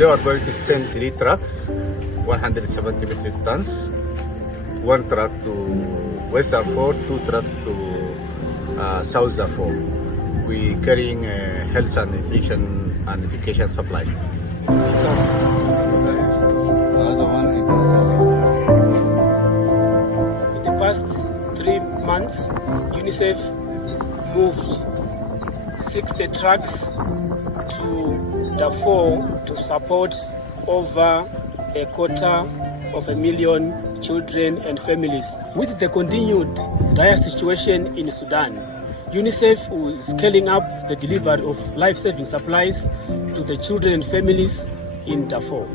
Today we are going to send 3 trucks, 170 metric tons, 1 truck to West Darfur, 2 trucks to South Darfur. We carrying health and nutrition and education supplies. In the past 3 months, UNICEF moved 60 trucks to Darfur to support over 250,000 children and families. With the continued dire situation in Sudan, UNICEF is scaling up the delivery of life-saving supplies to the children and families in Darfur.